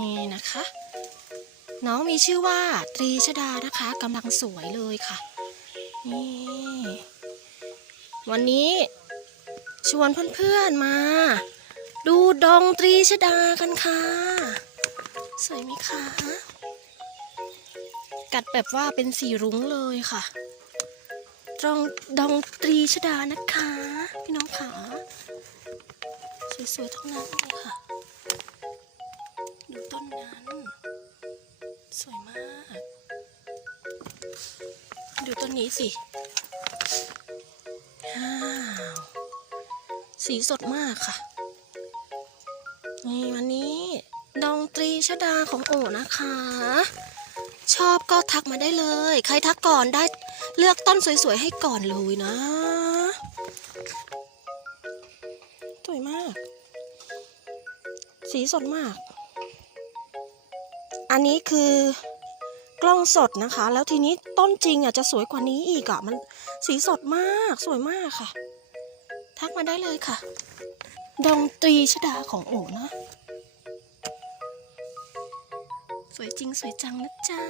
นี่นะคะ น้องมีชื่อว่าตรีชดานะคะกำลังสวยเลยค่ะ นี่ วันนี้ชวนเพื่อนๆมา ดูดองตรีชดากันค่ะ สวยไหมคะ กัดแบบว่าเป็นสีรุ้งเลยค่ะดองดองตรีชดานะคะ พี่น้องค่ะสวยๆทั้งนั้นเลยค่ะ ต้นนั้น สวยมาก ดูต้นนี้สิว้าวสีสดมากค่ะ นี่วันนี้ ดองตรีชดาของโอนะคะ ชอบก็ทักมาได้เลย ใครทักก่อนได้เลือกต้นสวยๆ ให้ก่อนเลยนะ สวยมาก สีสดมาก อันนี้คือกล้องสดนะคะ แล้วทีนี้ต้นจริงอะจะสวยกว่านี้อีกอะมันสีสดมากสวยมากค่ะ ทักมาได้เลยค่ะดองตรีชดาของโอ๋นะ สวยจริงสวยจังนะจ๊ะ